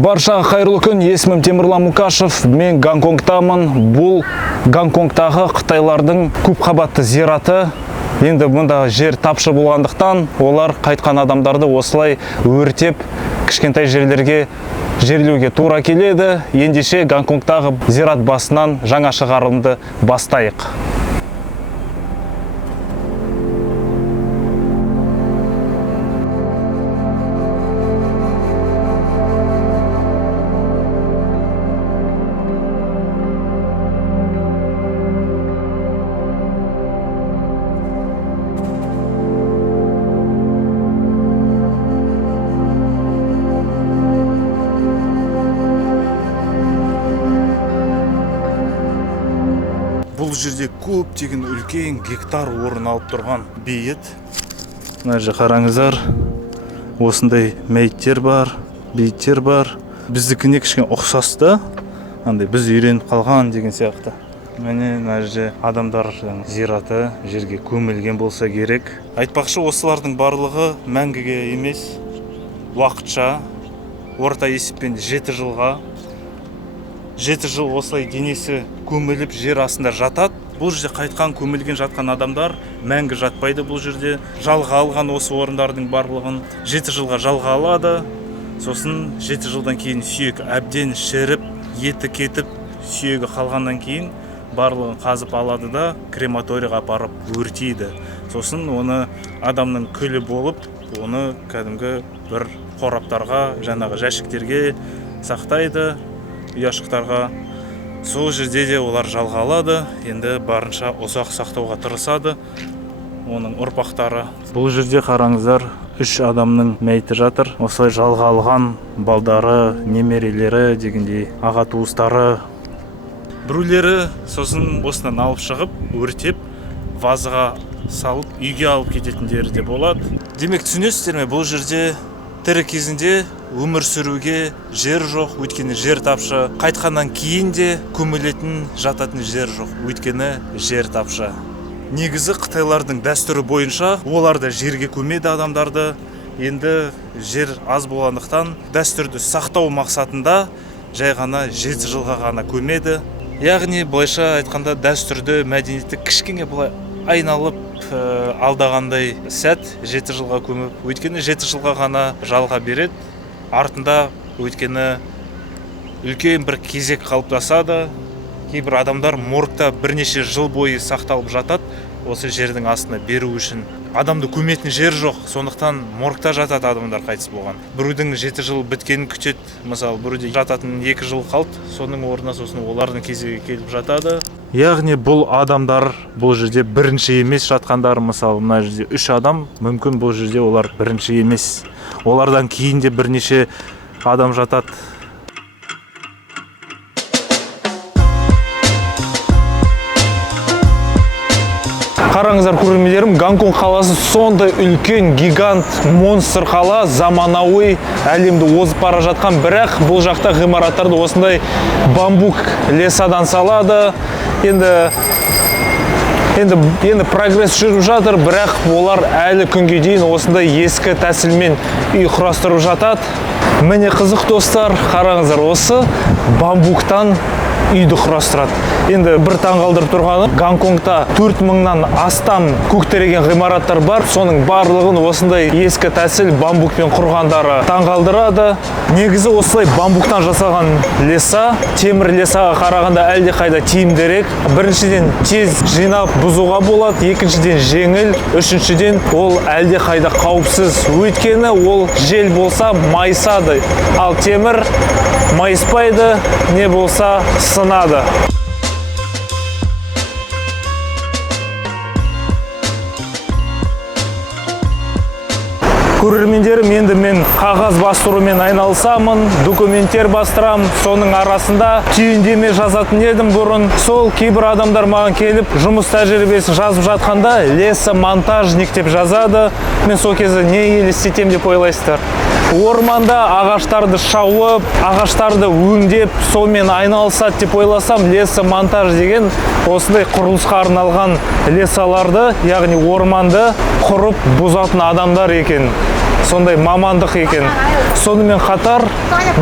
Барша қайырлы күн, есімім Темірлан Мұқашев, мен Гонконгтамын. Бұл Гонконгтағы Қытайлардың көп қабатты зираты. Енді мұнда жер тапшы болғандықтан, олар қайтқан адамдарды осылай өртеп, кішкентай жерлерге жерлеуге тура келеді. Ендеше Гонконгтағы зират басынан жаңа шығарылымды бастайық. Бұл жерде көптеген үлкен гектар орын алып тұрған бейіт. Мына жерде қараңыздар, осындай мәйіттер бар, бейіттер бар. Біздікіне кішкене ұқсасты, андай біз үйреніп қалған деген сияқты. Міне мына жерде адамдар зираты жерге көмілген болса керек. Айтпақшы, осылардың барлығы мәңгіге емес, уақытша, орта есеппен 7 жылға. 7 жыл осылай денесі көміліп жер астында жатады. Бұл жерде қайтқан, көмілген жатқан адамдар мәңгі жатпайды. Бұл жерде жалға алған осы орындардың барлығын 7 жылға жалға алады. Сосын 7 жылдан кейін сүйек әбден шіріп, еті кетіп, сүйегі қалғаннан кейін барлығын қазып алады да крематорийға апарып өртейді. Сосын оны адамның күлі болып, оны кәдімгі бір қораптарға, жаңағы жәшіктерге сақтайды. Ұяшықтарға. Сол жерде де олар жалға алады. Енді барынша ұзақ сақтауға тырысады оның ұрпақтары. Бұл жерде қараңыздар, 3 адамның мәйіті жатыр. Осылай жалға алған балдары, немерелері дегендей, аға туыстары. Біреулері сосын осынан алып шығып, өртеп, вазаға салып, үйге алып кететіндері де болады. Демек, түсінесіздер ме, бұл жерде тірі кезінде өмір сүруге жер жоқ, өйткені жер тапшы. Қайтқаннан кейін де көмілетін, жататын жер жоқ, өйткені жер тапшы. Негізі қытайлардың дәстүрі бойынша олар да жерге көмеді адамдарды. Енді жер аз болғандықтан дәстүрді сақтау мақсатында жай ғана 7 жылға ғана көмеді. Яғни былайша айтқанда дәстүрді, мәдениетті кішкене былай айналып алдағандай сәт 7 жылға көміп, өйткені 7 жылға ғана жалға береді. Артында өйткені үлкен бір кезек қалыптасады. Кейбір адамдар моргта бірнеше жыл бойы сақталып жатады, осы жердің астына беру үшін. Адамды көметін жер жоқ, сондықтан моргта жатады адамдар қайтыс болған. Біреудің 7 жыл біткенін күтеді. Мысалы, біреуде жататын 2 жыл қалды, соның орнына сосын олардың кезегі келіп жатады. Яғни бұл адамдар бұл жерде бірінші емес жатқандар. Мысалы, мына жерде 3 адам, мүмкін бұл жерде олар бірінші емес. Олардан кейін де бірнеше адам жатады. Қараңыздар, көрермендерім, Гонконг қаласы сондай үлкен гигант монстр қала, заманауи, әлемді озып бара жатқан, бірақ бұл жақта ғимараттарды осындай бамбук лесадан салады. Енді прогресс жүріп жатыр, бірақ олар әлі күнге дейін осындай ескі тәсілмен үй құрастырып жатады. Міне қызық достар, қараңыздар, осы бамбуктан үйді құрастырады. Енді бір таңғалдырып тұрғаны, Гонконгта 4000-нан астам көктереген ғимараттар бар. Соның барлығын осындай ескі тәсіл бамбукпен құрғандары таңғалдырады. Негізі осылай бамбуктан жасалған леса, темір лесаға қарағанда әлде қайда тиімдірек. Біріншіден тез жинап бұзуға болады, екіншіден жеңіл, үшіншіден ол әлде қайда қауіпсіз. Өйткені ол жел болса майысады, ал темір майыспайды, не болса сынады. Көрермендерім, енді мен қағаз бастырумен айналысамын, документтер бастырам. Соның арасында түйіндеме жазатын едім бұрын. Сол кейбір адамдар маған келіп, жұмыс тәжірибесін жазып жатқанда лесомонтажник деп жазады. Мен сол кезде не елестетем деп ойлайсыздар. орманда ағаштарды шауып, ағаштарды өңдеп, сонымен айналысады деп ойласам, лесомонтаж деген осындай құрылысқа арналған лесаларды, яғни орманды құрып бұзатын адамдар екен. Сондай мамандық екен. Сонымен қатар,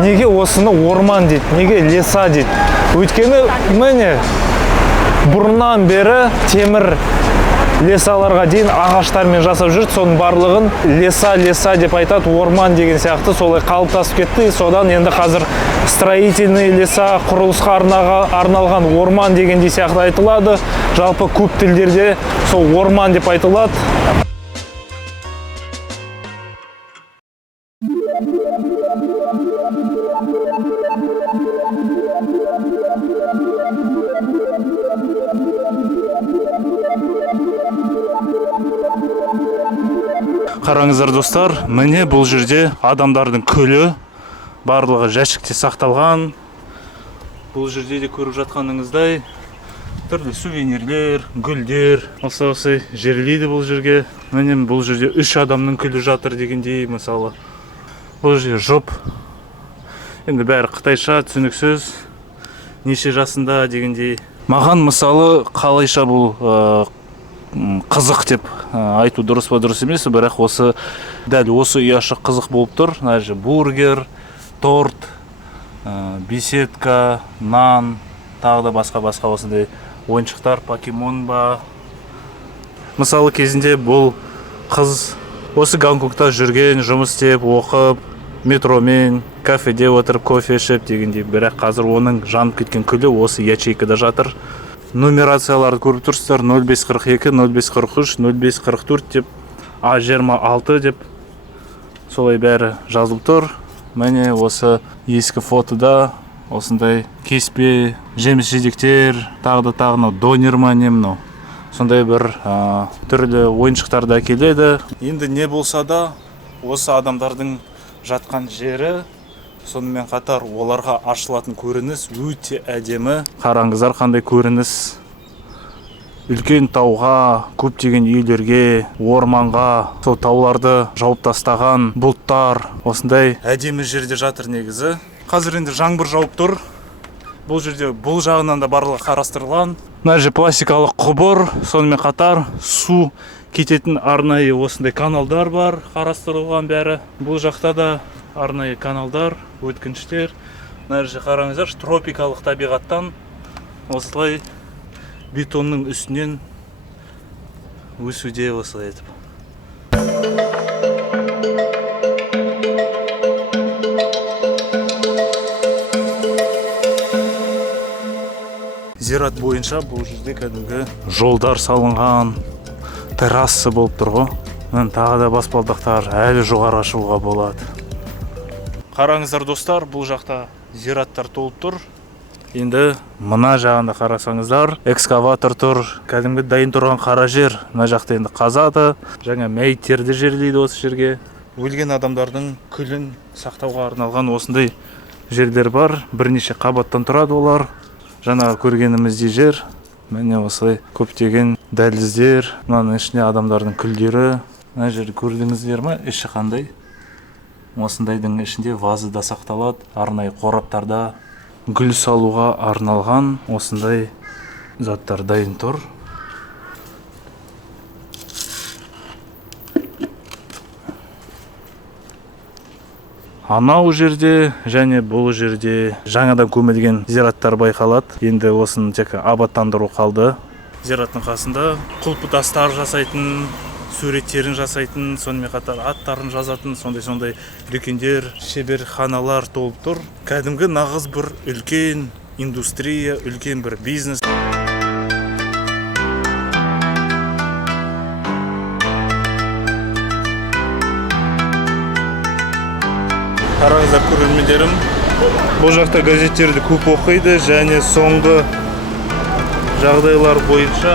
неге осыны орман дейді, неге леса дейді? Өйткені міне бұрыннан бері темір лесаларға дейін ағаштармен жасап жүрді, соның барлығын леса деп айтады, орман деген сияқты солай қалыптасып кетті. Содан енді қазір строительный леса, құрылысқа арналған орман дегендей сияқты айтылады. Жалпы көп тілдерде сол орман деп айтылады. Қараңыздар достар, міне бұл жерде адамдардың күлі барлығы жәшікте сақталған. Бұл жерде де көріп жатқаныңыздай түрлі сувенирлер, гүлдер осы жерлейді бұл жерге. Міне бұл жерде 3 адамның күлі жатыр дегендей, мысалы. Бұл жерде жұп. Енді бәрі қытайша, түсініксіз. Неше жасында дегендей. Маған мысалы қалайша бұл қызық деп айту дұрыс па дұрыс емес, бірақ дәл осы ұяшық қызық болып тұр. Бургер, торт, беседка, нан, тағы да басқа осындай ойыншықтар, покемон ба. Мысалы кезінде бұл қыз осы Гонконгта жүрген, жұмыс істеп, оқып, метромен, кафеде отырып, кофе ішіп дегендей, бірақ қазір оның жанып кеткен күлі осы ячейкада жатыр. Нумерацияларды көріп тұрсыздар, 0542, 0543, 0544 деп, A26 деп, солай бәрі жазылып тұр. Міне осы ескі фотода осындай кеспе, жеміс жидектер, тағы да донер ма не мынау. Сондай бір түрлі ойыншықтарды әкеледі. Енді не болса да осы адамдардың жатқан жері, сонымен қатар оларға ашылатын көрініс өте әдемі. Қараңыздар қандай көрініс. Үлкен тауға, көптеген үйлерге, орманға, сол тауларды жауып тастаған бұлттар, осындай әдемі жерде жатыр негізі. Қазір енді жаңбыр жауып тұр. Бұл жерде бұл жағынан да барлығы қарастырылған. Мына жерде пластикалық құбыр, сонымен қатар су кететін арнайы осындай каналдар бар, қарастырылған бәрі. Бұл жақта да арнайы каналдар, өткіншілер. Мына жерде қараңыздар, тропикалық табиғаттан осылай бетонның үстінен өсуде осылай етіп. Зират бойынша бұл жерде кәдімгі жолдар салынған, террасы болып тұр ғой. Тағы да баспалдақтар, әлі жоғары шығуға болады. Қараңыздар достар, бұл жақта зираттар толып тұр. Енді мына жағында қарасаңыздар, экскаватор тұр, кәдімгі дайын тұрған қара жер. Мына жақта енді қазады, жаңа мәйіттерді жерлейді осы жерге. Өлген адамдардың күлін сақтауға арналған осындай жерлер бар. Бірнеше қабаттан тұрады олар. Жаңа көргеніміздей жер. Міне осылай көптеген дәліздер. Мынаның ішіне адамдардың күлдері. Мына жерді көрдіңіздер ме? Іші қандай? Осындайдың ішінде вазада сақталады. Арнайы қораптарда гүл салуға арналған осындай заттар дайын тұр. Анау жерде және бұл жерде жаңадан көмілген зираттар байқалады. Енді осыны тек абаттандыру қалды. Зираттың қасында құлпытастар жасайтын, суреттерін жасайтын, сонымен қатар аттарын жазатын сондай дүкендер, шеберханалар толып тұр. Кәдімгі нағыз бір үлкен индустрия, үлкен бір бизнес. Қараңыздар көрермендерім, бұл жақта газеттерді көп оқиды және соңғы жағдайлар бойынша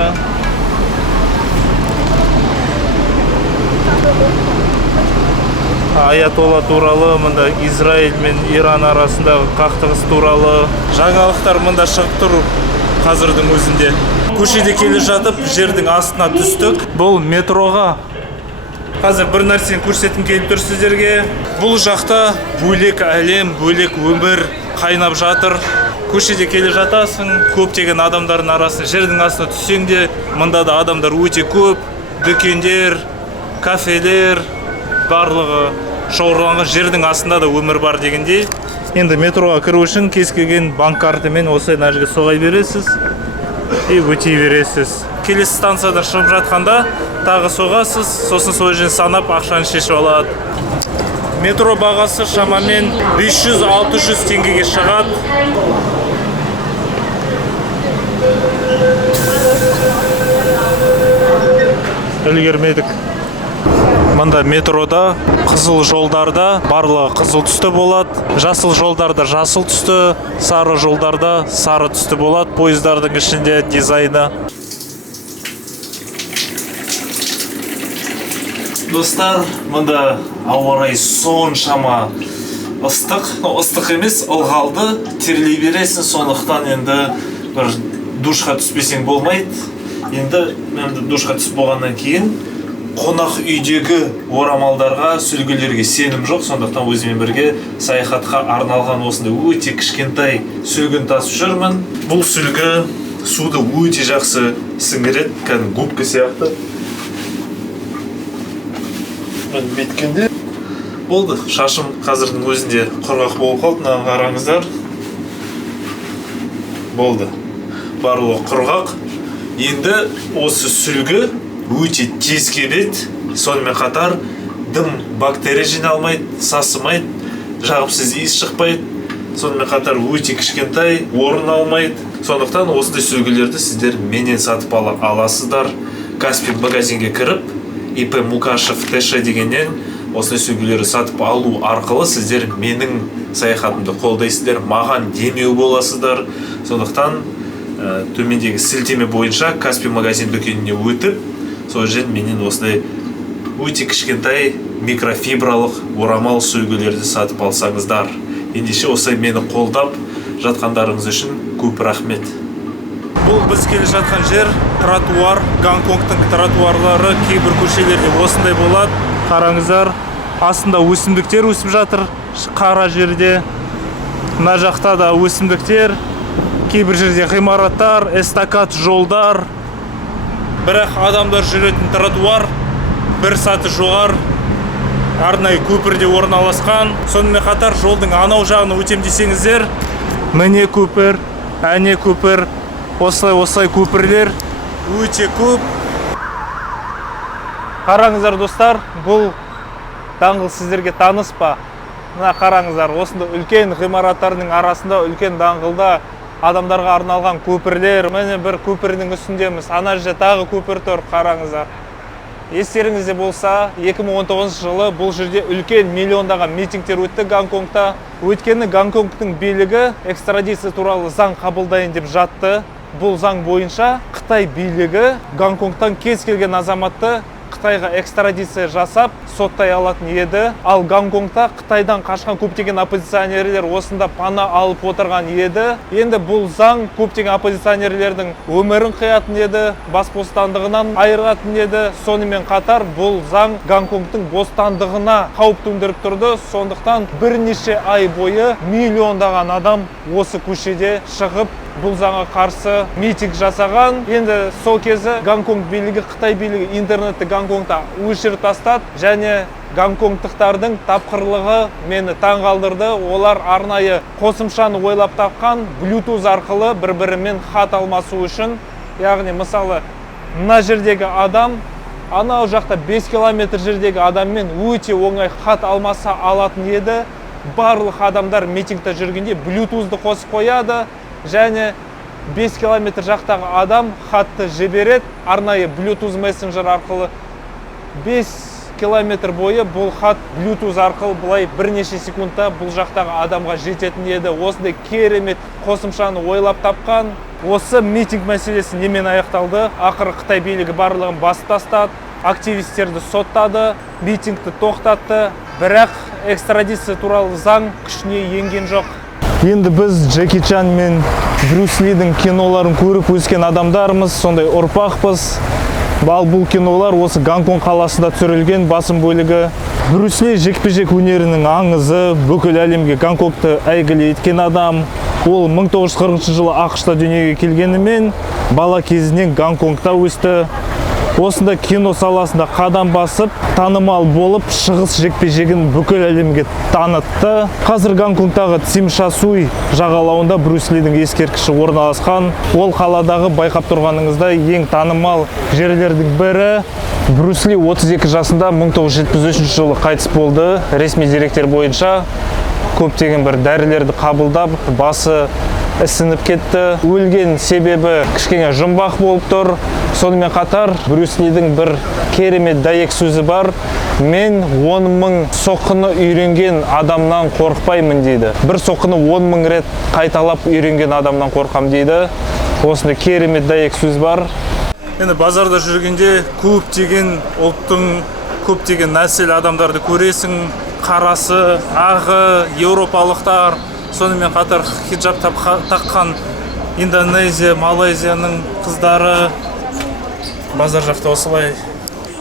аятолла туралы, мында Израиль мен Иран арасындағы қақтығыс туралы жаңалықтар мында шығып тұр қазірдің өзінде. Көшеде келе жатып жердің астына түстік. Бұл метроға Қазір бір нәрсені көрсеткім келіп тұр сіздерге. Бұл жақта бөлек әлем, бөлек өмір қайнап жатыр. Көшеде келе жатасың, көптеген адамдардың арасында жердің астына түссең де, мұнда да адамдар өте көп. Дүкендер, кафелер, барлығы шоғырланған, жердің астында да өмір бар дегендей. Енді метроға кіру үшін кез келген банк картамен осы жерге соғай бересіз и өтей бересіз. Келесі станциядан шығып жатқанда тағы соғасыз, сосын сол жерден санап ақшаны шешіп алады. Метро бағасы шамамен 500-600 теңгеге шығады. Үлгермедік. Мында метрода қызыл жолдарда барлығы қызыл түсті болады, жасыл жолдарда жасыл түсті, сары жолдарда сары түсті болады. Пойыздардың ішінде дизайны. Достар, мында ауа райы соншама ыстық емес, ылғалды, терлей бересің, сондықтан енді бір душқа түспесең болмайды. Енді мен душқа түсіп болғаннан кейін қонақ үйдегі орамалдарға, сүлгілерге сенім жоқ, сондықтан өзімен бірге саяхатқа арналған осындай өте кішкентай сүлгін тасып жүрмін. Бұл сүлгі суды өте жақсы сіңіреді, кәдімгі губка сияқты. Мен беткенде болды. Шашым қазірдің өзінде құрғақ болып қалды. Мынаны қараңыздар. Болды. Барлығы құрғақ. Енді осы сүлгі өте тез келеді. Сонымен қатар дым, бактерия жиналмайды, сасымайды, жағымсыз иіс шықпайды. Сонымен қатар өте кішкентай, орын алмайды. Сондықтан осындай сүлгілерді сіздер менен сатып аласыздар. Каспий магазинге кіріп, ИП Мукашев ТШ дегеннен осындай сүлгілерді сатып алу арқылы сіздер менің саяхатымды қолдайсыздар, маған демеу боласыздар. Сондықтан төмендегі сілтеме бойынша Каспий магазин дүкеніне өтіп, сол жерден менен осындай өте кішкентай микрофибралық орамал сүлгілерді сатып алсаңыздар. Ендеше осылай мені қолдап жатқандарыңыз үшін көп рахмет. Бұл біз келе жатқан жер тротуар. Гонконгтың тротуарлары кейбір көшелерде осындай болады. Қараңыздар, астында өсімдіктер өсіп жатыр, қара жерде. Мына жақта да өсімдіктер, кейбір жерде ғимараттар, эстакад жолдар. Бірақ адамдар жүретін тротуар бір саты жоғар, арнайы көпірде орналасқан. Сонымен қатар жолдың анау жағына өтем десеңіздер, міне көпір, әне көпір. Осылай көпірлер өте көп. Қараңыздар достар, бұл даңғыл сіздерге таныс па? Мына қараңыздар, осында үлкен ғимараттардың арасында, үлкен даңғылда адамдарға арналған көпірлер. Міне бір көпірдің үстіндеміз. Ана жерде тағы көпір тұр, қараңыздар. Естеріңізде болса, 2019 жылы бұл жерде үлкен миллиондаған митингтер өтті Гонконгта. Өйткені Гонконгтың билігі экстрадиция туралы заң қабылдайын деп жатты. Бұл заң бойынша Қытай билігі Гонконгтан кез келген азаматты Қытайға экстрадиция жасап, соттай алатын еді. Ал Гонконгта Қытайдан қашқан көптеген оппозиционерлер осында пана алып отырған еді. Енді бұл заң көптеген оппозиционерлердің өмірін қиятын еді, бас бостандығынан айыратын еді. Сонымен қатар бұл заң Гонконгтың бостандығына қауіп төндіріп тұрды. Сондықтан бірнеше ай бойы миллиондаған адам осы көшеде шығып бұл заңға қарсы митинг жасаған. Енді сол кезі Гонконг билігі, Қытай билігі интернетті Гонконгта өшіріп тастады, және гонконгтықтардың тапқырлығы мені таң қалдырды. Олар арнайы қосымшаны ойлап тапқан, Bluetooth арқылы бір-бірімен хат алмасу үшін. Яғни мысалы, мына жердегі адам анау жақта 5 километр жердегі адаммен өте оңай хат алмаса алатын еді. Барлық адамдар митингте жүргенде Bluetooth'ды қосып қояды, және 5 километр жақтағы адам хатты жібереді. Арнайы Bluetooth мессенджер арқылы 5 километр бойы бұл хат Bluetooth арқылы бұлай бірнеше секундта бұл жақтағы адамға жететін еді. Осындай керемет қосымшаны ойлап тапқан. Осы митинг мәселесі немен аяқталды? Ақыры Қытай билігі барлығын басып тастады, активистерді соттады, митингті тоқтатты. Бірақ экстрадиция туралы заң күшіне енген жоқ. Енді біз Джеки Чан мен Брюс Лидің киноларын көріп өскен адамдармыз, сондай ұрпақпыз. Бұл кинолар осы Гонконг қаласында түсірілген, басым бөлігі Брюс Ли жекпе-жек өнерінің аңызы, бүкіл әлемге Гонконгты әйгілі еткен адам. Ол 1940 жылы ақш-та дүниеге келгенімен бала кезінен Гонконгта өсті. Осында кино саласында қадам басып, танымал болып, шығыс жекпе-жегін бүкіл әлемге танытты. Қазір Гонконгтағы Цим Ша Суй жағалауында Брюс Лидің ескерткіші орналасқан. Ол қаладағы байқап тұрғаныңыздай ең танымал жерлердің бірі. Брюс Ли 32 жасында 1973 жылы қайтыс болды. Ресми деректер бойынша көптеген бір дәрілерді қабылдап, басы ісініп кетті. Өлген себебі кішкене жұмбақ болып тұр. Сонымен қатар Брюс Лидің бір керемет дәйек сөзі бар: мен 10 мың соққыны үйренген адамнан қорықпаймын дейді. Бір соққыны 10 мың рет қайталап үйренген адамнан қорқам дейді. Осында керемет дәйек сөз бар. Енді базарда жүргенде көптеген ұлттың, көптеген нәсіл адамдарды көресің. Қарасы, ағы, еуропалықтар, сонымен қатар хиджаб таққан Индонезия, Малайзияның қыздары. Базар жақта осылай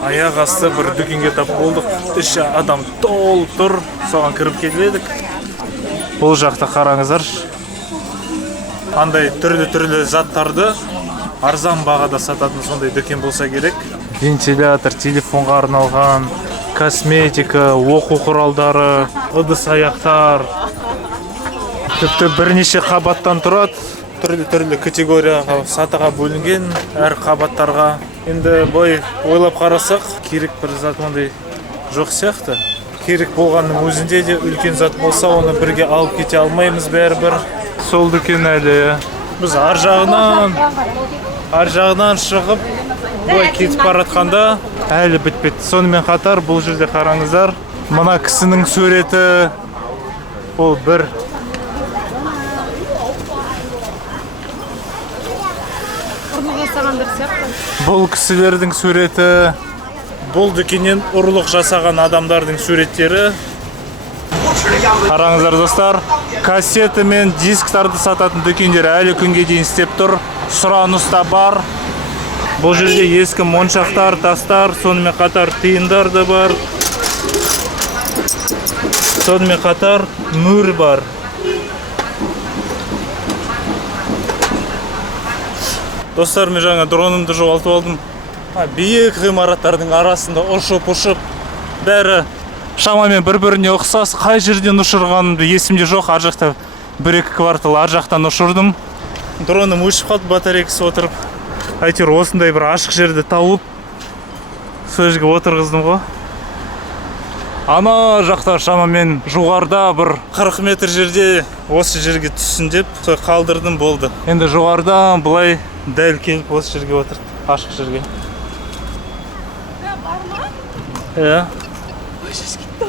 аяқ асты бір дүкенге тап болдық. Іші адам толып тұр, соған кіріп келедік. Бұл жақта қараңыздар, андай түрлі заттарды арзан бағада сататын сондай дүкен болса керек. Вентилятор, телефонға арналған, косметика, оқу құралдары, ыдыс аяқтар. Тіпті бірнеше қабаттан тұрады. Түрлі категорияға сатыға бөлінген әр қабаттарға. Енді бой ойлап қарасақ, керек бір зат ондай жоқ сияқты. Керек болғанның өзінде де үлкен зат болса, оны бірге алып кете алмаймыз бәрібір. Сол дүкен әлі. Біз ар жағынан шығып, бой кетіп баратқанда әлі бітпеді. Сонымен қатар бұл жерде қараңыздар, мына кісінің суреті, ол бір бұл кісілердің суреті, бұл дүкеннен ұрлық жасаған адамдардың суреттері. Қараңыздар достар, кассеті мен дисктарды сататын дүкендер әлі күнге дейін істеп тұр. Сұраныста бар. Бұл жерде ескі моншақтар, тастар, сонымен қатар тиындар да бар. Сонымен қатар мөр бар. Достар, мен жаңа дронымды жоғалтып алдым. Биік ғимараттардың арасында ұшып, бәрі шамамен бір-біріне ұқсас. Қай жерден ұшырғанымды есімде жоқ. Ар жақта 1-2 квартал ар жақтан ұшырдым. Дроным өшіп қалды, батарейкасы отырып. Әйтеуір осындай бір ашық жерді тауып, сол жерге отырғыздым ғой. Ана жақта шамамен жоғарда бір 40 метр жерде осы жерге түссін деп қалдырдым, болды. Енді жоғардан былай дәл келіп осы жерге отырды, ашық жерге. Иә. Ужас кетті.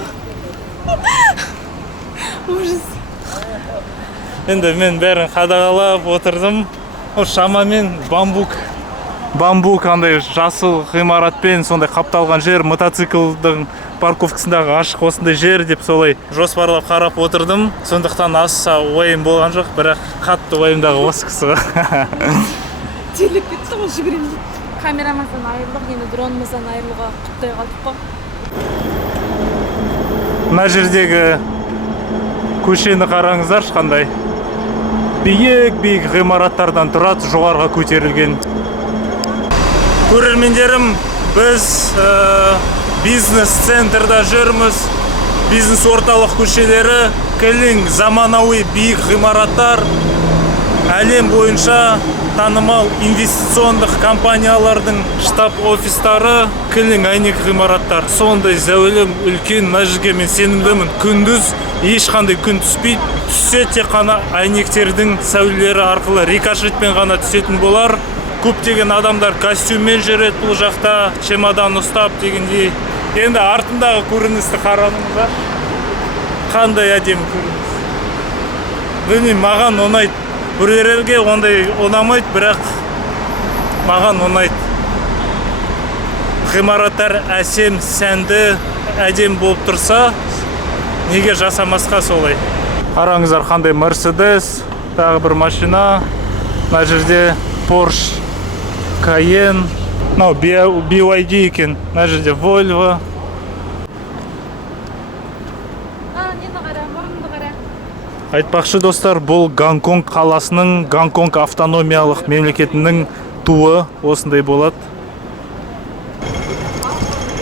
Ужас. Енді мен бәрін қадағалап отырдым. Шамамен бамбук андай жасыл ғимаратпен сондай қапталған жер, мотоциклдің парковкасындағы ашық осындай жер деп солай жоспарлап қарап отырдым. Сондықтан аса ойым болған жоқ, бірақ қатты ойымдағы осы кісі. Терлеп кетті ғой, жүгірем деп. Камерамыздан айырылдық, енді дронымыздан айырылуға құптай қалдық қой. Мына жердегі көшені қараңыздар, қандай биік ғимараттардан тұрады, жоғарға көтерілген. Көрермендерім, біз бизнес-центрда жүрміз. Бизнес орталық көшелері, кілең заманауи биік ғимараттар, әлем бойынша танымал инвестициондық компаниялардың штаб-офистары, кілең әйнек ғимараттар. Сондай зәулім, үлкен, мына жерге мен сенімдімін. Күндіз ешқандай күн түспейді. Түссе тек қана әйнектердің сәулелері арқылы рикошетпен ғана түсетін болар. Көптеген адамдар костюммен жүреді бұл жақта, чемодан ұстап дегендей. Енді артындағы көріністі қараңыздар. Қандай әдемі көрініс. Білмеймін, маған ұнайды. Біреулерге ондай ұнамайды, бірақ маған ұнайды. Ғимараттар әсем, сәнді, әдем болып тұрса, неге жасамасқа солай. Қараңыздар, қандай Mercedes, тағы бір машина. Мына жерде Porsche Cayenne, мынау BYD екен, мына жерде Volvo. Нені қара, мұрынды қара. Айтпақшы достар, бұл Гонконг қаласының, Гонконг автономиялық мемлекетінің туы осындай болады.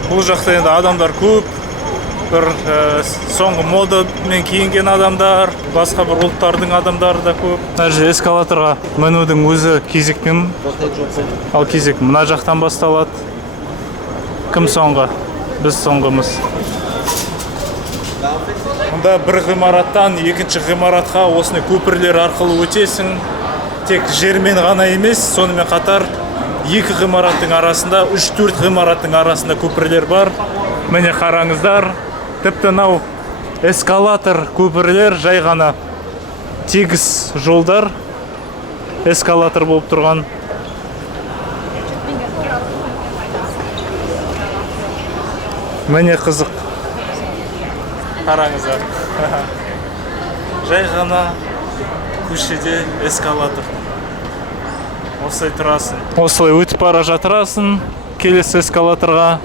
Бұл жақта енді адамдар көп, бір соңғы модамен киінген адамдар, басқа бір ұлттардың адамдары да көп. Мына жерде эскалаторға мінудің өзі кезекпен, ал кезек мына жақтан басталады. Кім соңғы? Біз соңғымыз. Мұнда бір ғимараттан екінші ғимаратқа осындай көпірлер арқылы өтесің. Тек жермен ғана емес, сонымен қатар екі ғимараттың арасында, 3-4 ғимараттың арасында көпірлер бар. Міне қараңыздар, тіпті мынау эскалатор көпірлер жай ғана тегіс жолдар эскалатор болып тұрған. Міне қызық. Қараңыздар. Жай ғана көшеде эскалатор. Осылай тұрасың. Осылай өтіп бара жатырасың келесі эскалаторға.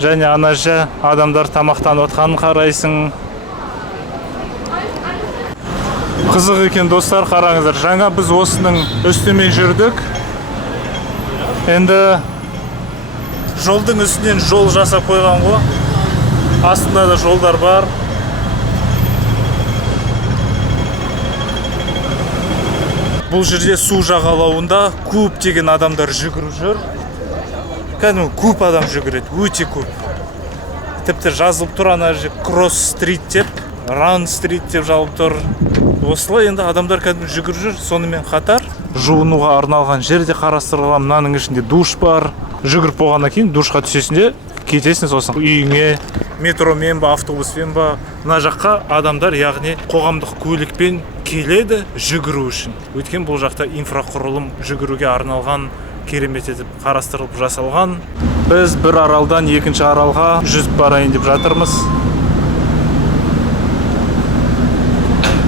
Және ана жа адамдар тамақтанып отқанын қарайсың. Қызық екен достар, қараңыздар. Жаңа біз осының үстімен жүрдік. Енді жолдың үстінен жол жасап қойған ғой. Астында да жолдар бар. Бұл жерде су жағалауында көптеген адамдар жүгіріп жүр. Кәдімгі көп адам жүгіреді, өте көп. Тіпті жазылып тұр ана жерде кросс-стрит деп, ран-стрит деп жазылып тұр. Осылай енді адамдар кәдімгі жүгіріп жүр. Сонымен қатар жуынуға арналған жерде қарастырылған, мынаның ішінде душ бар. Жүгіріп болғаннан кейін душқа түсесің де кетесің, сосын үйіңе метромен ба, автобуспен ба, мына жаққа адамдар, яғни қоғамдық көлікпен келеді жүгіру үшін. Өйткені бұл жақта инфрақұрылым жүгіруге арналған, керемет етіп қарастырылып жасалған. Біз бір аралдан екінші аралға жүзіп барайын деп жатырмыз.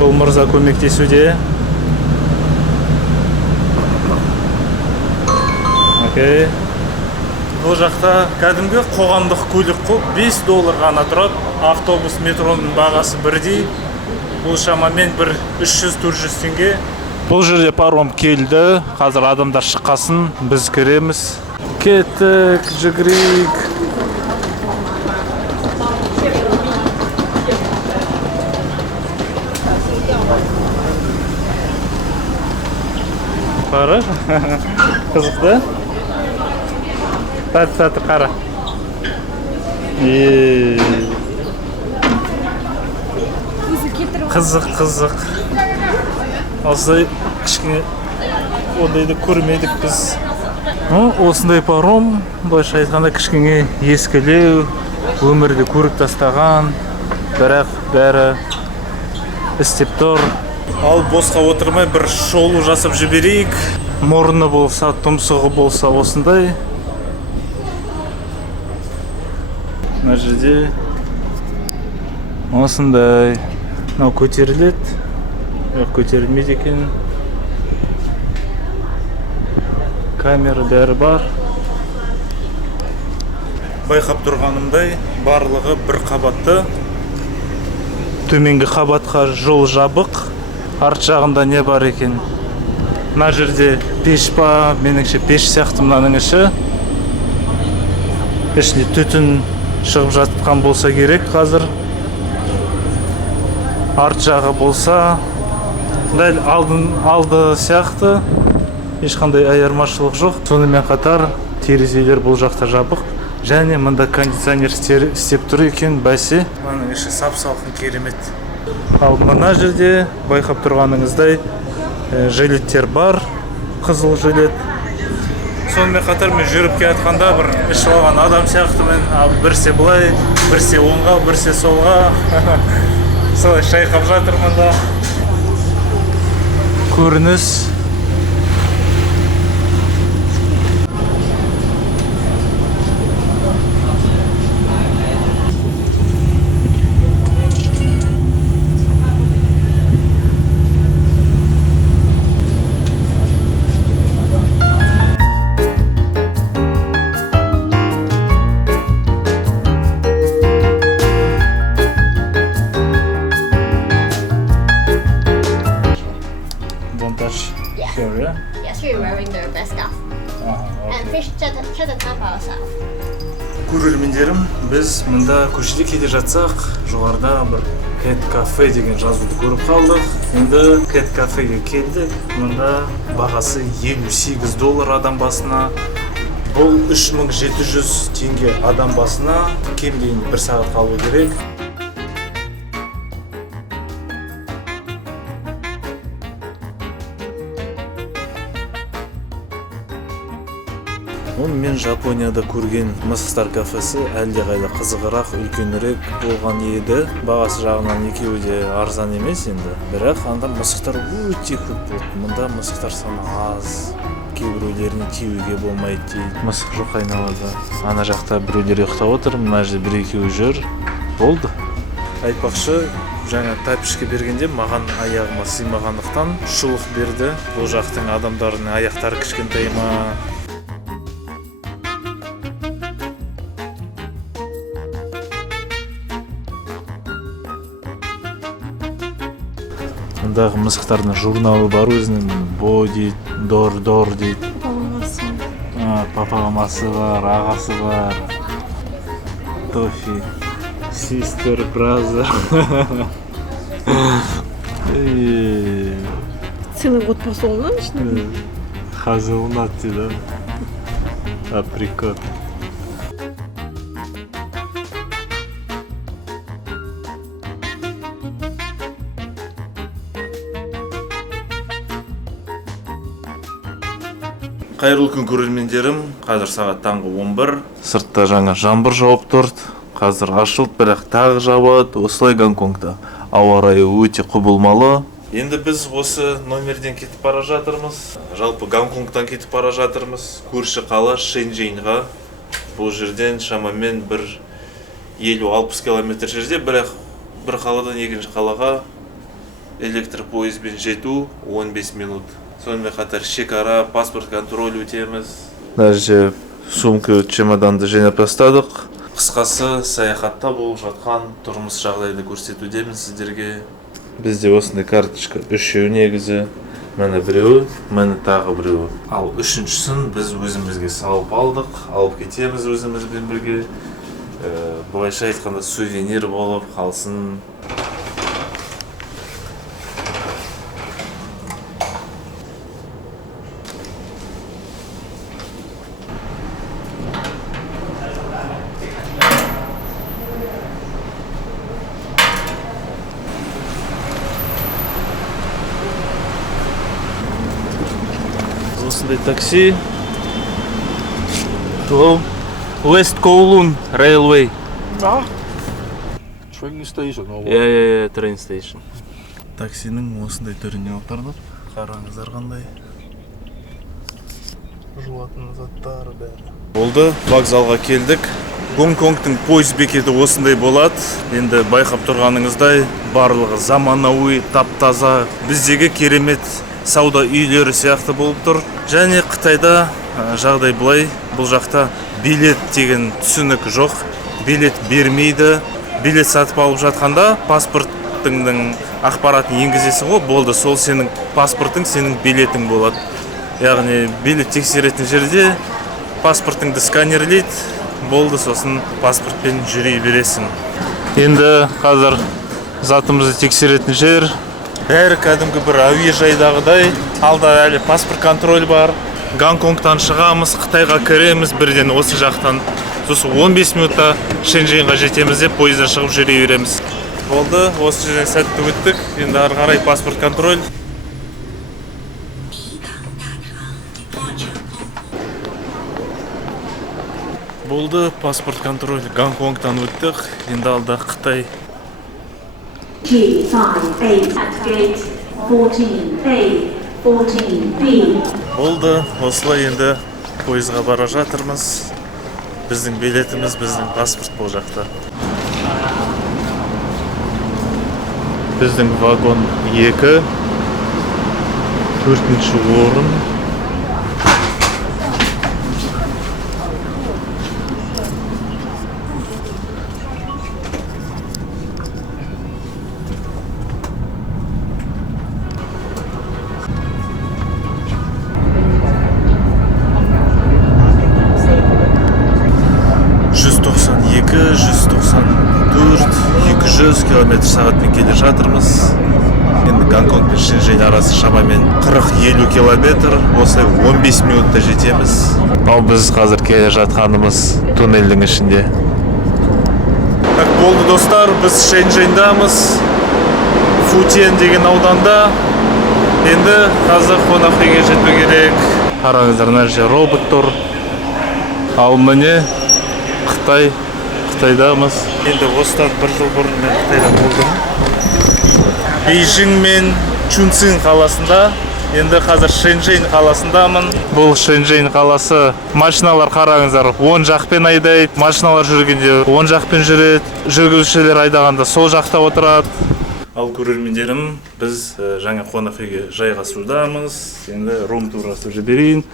Бұл мырза көмектесуде. Окей. Бұл жақта кәдімгі қоғамдық көлік қой, $5 ғана тұрады. Автобус, метроның бағасы бірдей. Бұл шамамен бір 300-400 теңге. Бұл жерде паром келді. Қазір адамдар шыққасын, біз кіреміз. Кеттік, жүгірейік. Қара, қызықты. Сәті қара. Қызық. Осылай кішкене ондайды көрмедік біз. Осындай паром, былайша айтқанда кішкене ескілеу, өмірді көріп тастаған, бірақ бәрі істеп тұр. Ал босқа отырмай бір шолу жасап жіберейік. Мұрны болса, тұмсығы болса осындай. Мына жерде осындай. Мынау көтеріледі. Көтерілмейді екен. Камера бәрі бар. Байқап тұрғанымдай, барлығы бір қабатты. Төменгі қабатқа жол жабық. Арт жағында не бар екен? Мына жерде пеш па, меніңше пеш сияқты мынаның іші. Ішінде түтін шығып жатқан болса керек қазір. Арт жағы болса, дәл алды сияқты, ешқандай айырмашылық жоқ. Сонымен қатар терезелер бұл жақта жабық. Және мында кондиционер істеп тұр екен, бәсе. Мынаның іші сап-салқын, керемет. Ал мына жерде байқап тұрғаныңыздай жилеттер бар, қызыл жилет. Сонымен қатар мен жүріп келатқанда бір ішіп алған адам сияқтымын. Бірсе былай, бірсе оңға, бірсе солға. Солай шайқап жатырмын да. Көрініс don't touch Yes. here, yeah? Yes, we're wearing the best scarf. And fish shut the tap ourselves. Көрермендерім, біз мында көшеде келе жатсақ, жоғарыда бір Cat Cafe деген жазуды көріп қалдық. Енді Cat Cafeге келдік. Мында бағасы $58 адам басына. Бұл 3700 теңге адам басына, кем дегенде 1 сағат қалу керек. Мен Жапонияда көрген мысықтар кафесі әлдеқайда қызығырақ, үлкенірек болған еді. Бағасы жағынан екеуі де арзан емес енді. Бірақ анда мысықтар өте көп болды. Мұнда мысықтар саны аз. Кейбіреулеріне тиюге болмайды дейді. Мысық жоқ айналада. Ана жақта біреулер ұйықтап отыр, мына жерде бір-екеуі жүр. Болды. Айтпақшы, жаңа тәпішке бергенде маған аяғыма сыймағандықтан шұлық берді. Бұл жақтың адамдарының аяқтары кішкентай ма. Мұндағы мысықтардың журналы бар өзінің. Бо дейді, дор дейді. Папамасы бар, ағасы бар. Тофи, систер, бразер. Целый год посол, да? Хазелнат дейді. Априкот. Қайырлы күн көрермендерім, қазір сағат таңғы 11. Сыртта жаңа жаңбыр жауып тұрды. Қазір ашылып, бірақ тағы жауады. Осылай Гонконгта ауа райы өте құбылмалы. Енді біз осы номерден кетіп бара жатырмыз. Жалпы Гонконгтан кетіп бара жатырмыз. Көрші қала Шэньчжэньға. Бұл жерден шамамен 50-60 километр жерде, бірақ бір қаладан екінші қалаға электр пойызбен жету 15 минут. Сонымен қатар шекара, паспорт контроль өтеміз. Даже сумка, чемоданды жинап тастадық. Қысқасы, саяхатта болып жатқан тұрмыс жағдайды көрсетудеміз сіздерге. Бізде осындай карточка, үшеу негізі. Мәні біреуі, мәні тағы біреуі. Ал үшіншісін біз өзімізге салып алдық, алып кетеміз өзімізбен бірге. Бұлайша айтқанда сувенир болып қалсын. Осындай такси. Hello. West Kowloon Railway. Train station or what? Yeah, train station. Таксінің осындай түріне отырдық. Қараңыздар қандай. Жуатын заттары бәрі. Болды, вокзалға келдік. Гонконгтың пойыз бекеті осындай болады. Енді байқап тұрғаныңыздай, барлығы заманауи, тап-таза, біздегі керемет сауда үйлері сияқты болып тұр. Және Қытайда жағдай бұлай, бұл жақта билет деген түсінік жоқ. Билет бермейді. Билет сатып алып жатқанда паспортыңның ақпаратын енгізесің ғой, болды, сол сенің паспортың, сенің билетің болады. Яғни билет тексеретін жерде паспортыңды сканерлейді, болды, сосын паспортпен жүре бересің. Енді қазір затымызды тексеретін жер. Бәрі кәдімгі бір әуежайдағыдай. Алда әлі паспорт контроль бар. Гонконгтан шығамыз, Қытайға кіреміз, бірден осы жақтан. Сосын 15 минутта Шэньчжэньға жетеміз деп пойыздан шығып жүре береміз. Болды, осы жерден сәтті өттік. Енді ары қарай паспорт контроль. Болды, паспорт контроль. Гонконгтан өттік. Енді алда Қытай. G58 at gate 14A, 14B. Болды, осылай енді пойызға бара жатырмыз. Біздің билетіміз, біздің паспорт бұл жақта. Біздің вагон 2, 4-ші орын. км/сағатпен келе жатырмыз. Енді Гонконг пен Шэньчжэнь арасы шамамен 40-50 километр. Осылай 15 минутта жетеміз. Ал біз қазір келе жатқанымыз туннельдің ішінде. Так болды достар, біз Шэньчжэньдамыз. Футен деген ауданда. Енді қазір қонақүйге жету керек. Қараңыздар, мына жерде робот тұр. Ал міне Қытайдамыз. Енді осыдан бір жыл бұрын мен Қытайда болдым. Бейжің мен Чунцин қаласында. Енді қазір Шэньчжэнь қаласындамын. Бұл Шэньчжэнь қаласы. Машиналар қараңыздар, оң жақпен айдайды. Машиналар жүргенде оң жақпен жүреді. Жүргізушілер айдағанда сол жақта отырады. Ал көрермендерім, біз жаңа қонақүйге жайғасудамыз. Енді рум-турасы жіберейін.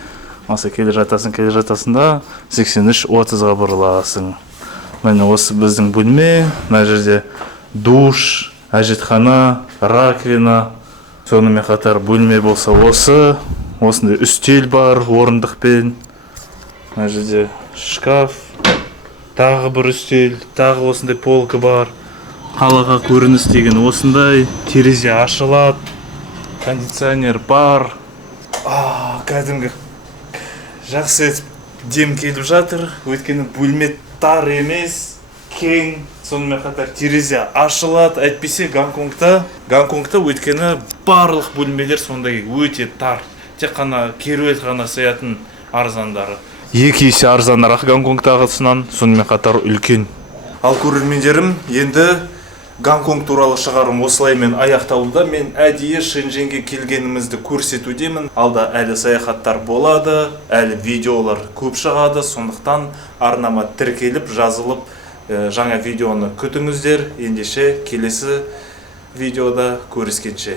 Осы келе жатасың да 83-30-ға бұрыласың. Міне осы біздің бөлме. Мына жерде душ, әжетхана, раковина. Сонымен қатар бөлме болса осындай үстел бар, орындықпен. Мына жерде шкаф, тағы бір үстел, тағы осындай полка бар. Қалаға көрініс деген осындай. Терезе ашылады, кондиционер бар. Кәдімгі жақсы етіп дем келіп жатыр. Өйткені бөлме тар емес, кең. Сонымен қатар терезе ашылады. Әйтпесе Гонконгта өйткені барлық бөлмелер сондай өте тар. Тек қана керует қана сыятын арзандары. 2 есе арзанырақ Гонконгтағысынан, сонымен қатар үлкен. Ал көрермендерім, енді Гонконг туралы шығарым осылаймен аяқталуда. Мен әдейі Шэньчжэньге келгенімізді көрсетудемін. Алда әлі саяхаттар болады, әлі видеолар көп шығады. Сондықтан арнама тіркеліп, жазылып, жаңа видеоны күтіңіздер. Ендеше келесі видеода көріскенше.